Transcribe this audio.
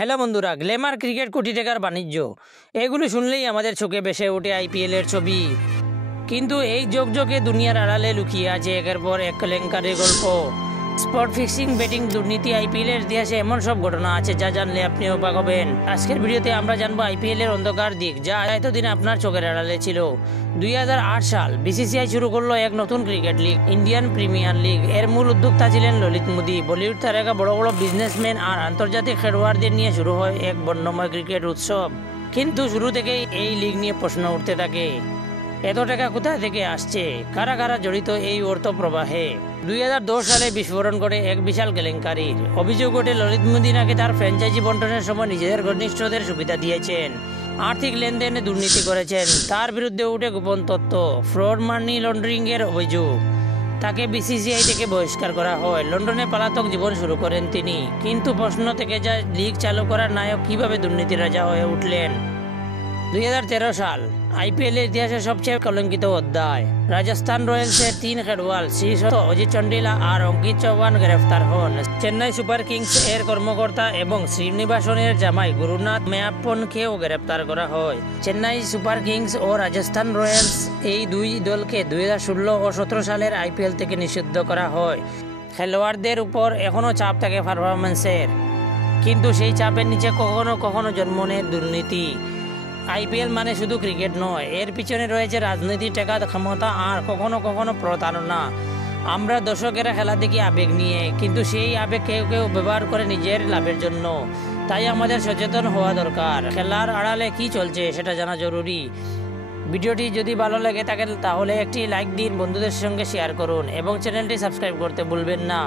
Hello বন্ধুরা, Glamour cricket কোটি টাকার বাণিজ্য এগুলো শুনলেই আমাদের চোখে ভেসে ওঠে আইপিএলের ছবি। কিন্তু এই যোগযোগে দুনিয়ার আড়ালে লুকিয়ে আছে একের পর এক কেলেঙ্কারির গল্প। স্পট ফিক্সিং, ব্যাটিং দুর্নীতি, আইপিএলের ইতিহাসে এমন সব ঘটনা আছে যা জানলে আপনি অবাক হবেন। আজকের ভিডিওতে আমরা জানবো আইপিএলের অন্ধকার দিক, যা এতদিন আপনার চোখের আড়ালে ছিল। 2008 সাল বিসিসিআই শুরু করলো এক নতুন cricket league, Indian premier league. এর মূল উদ্যোক্তা ছিলেন ললিত মোদি। বলিউড তারকা, বড় বড় বিজনেসম্যান আর আন্তর্জাতিক খেলোয়াড়দের নিয়ে শুরু হয় এক বর্ণময় ক্রিকেট উৎসব। কিন্তু শুরু থেকেই এই লিগ নিয়ে প্রশ্ন উঠতে থাকে, এত টাকা কোথা থেকে আসছে, কারা কারা জড়িত এই অর্থ প্রবাহে। 2010 সালে বিস্ফোরণ করে এক বিশাল কেলেঙ্কারির। অভিযোগ ওঠে ললিত মোদি নাকি তার ফ্র্যাঞ্চাইজি বন্টনের সময় নিজেদের ঘনিষ্ঠদের সুবিধা দিয়েছেন, আর্থিক লেনদেনে দুর্নীতি করেছেন। তার বিরুদ্ধে উঠে গোপন তথ্য, ফ্রড, মানি লন্ডারিং এর অভিযোগ। তাকে বিসিসিআই থেকে বহিষ্কার করা হয়। লন্ডনে পলাতক জীবন শুরু করেন তিনি। কিন্তু প্রশ্ন থেকে যায়, লিগ চালু করার নায়ক কিভাবে দুর্নীতির রাজা হয়ে উঠলেন। 2013 সাল আইপিএলের ইতিহাসের সবচেয়ে কলঙ্কিত অধ্যায়। রাজস্থান রয়্যালসের 3 খেলোয়াড় শীর্ষত অজিত চন্ডিলা আর অঙ্কিত চৌহান গ্রেফতার হন। চেন্নাই সুপার কিংস এর কর্মকর্তা এবং শ্রীনিবাসনের জামাই গুরুনাথ মেয়াপ্পনকেও গ্রেফতার করা হয়। চেন্নাই সুপার কিংস ও রাজস্থান রয়্যালস এই দুই দলকে 2016 ও 17 সালের আইপিএল থেকে নিষিদ্ধ করা হয়। খেলোয়াড়দের উপর এখনও চাপ থাকে পারফরমেন্সের, কিন্তু সেই চাপের নিচে কখনো কখনো জন্ম নেয় দুর্নীতি। আইপিএল মানে শুধু ক্রিকেট নয়, এর পিছনে রয়েছে রাজনীতি, টাকা, ক্ষমতা আর কখনো কখনো প্রতারণা। আমরা দর্শকেরা খেলা দেখি আবেগ নিয়ে, কিন্তু সেই আবেগ কেউ কেউ ব্যবহার করে নিজের লাভের জন্য। তাই আমাদের সচেতন হওয়া দরকার। খেলার আড়ালে কি চলছে সেটা জানা জরুরি। ভিডিওটি যদি ভালো লাগে থাকে তাহলে একটি লাইক দিন, বন্ধুদের সঙ্গে শেয়ার করুন এবং চ্যানেলটি সাবস্ক্রাইব করতে ভুলবেন না।